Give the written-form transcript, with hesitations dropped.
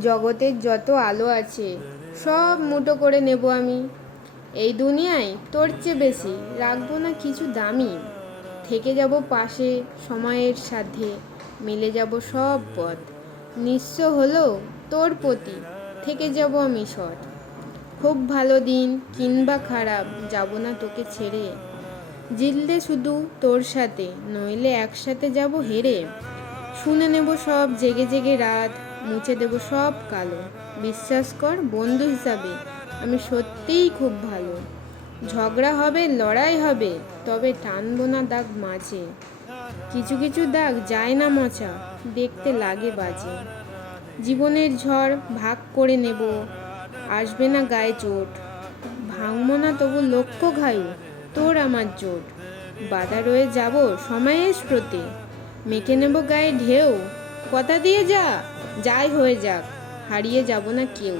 জগতের যত আলো আছে সব মুঠো করে নেব আমি। এই দুনিয়ায় তোর চেয়ে বেশি রাখবো না কিছু দামি। থেকে যাব পাশে সময়ের সাথে, মিলে যাব সব পথ। নিঃস্ব হলো তোর প্রতি, থেকে যাব আমি সৎ। খুব ভালো দিন কিংবা খারাপ, যাব না তোকে ছেড়ে। জিতলে শুধু তোর সাথে, নইলে একসাথে যাব হেরে। শুনে নেব সব জেগে জেগে রাত, মুছে দেব সব কালো। বিশ্বাস কর বন্ধু হিসাবে আমি সত্যিই খুব ভালো। ঝগড়া হবে লড়াই হবে, তবে টানবো না দাগ মাঝে। কিছু কিছু দাগ যায় না মোছা, দেখতে লাগে বাজে। জীবনের ঝড় ভাগ করে নেব, আসবে না গায়ে চোট। ভাঙবো না তবু লক্ষ্য ঘায়ু, তোর আমার জোট। বাধা রয়ে যাব সময়ের স্রোতে, মেখে নেব গায়ে ঢেউ। কথা দিয়ে যা, যাই হয়ে যাক, হারিয়ে যাব না কেউ।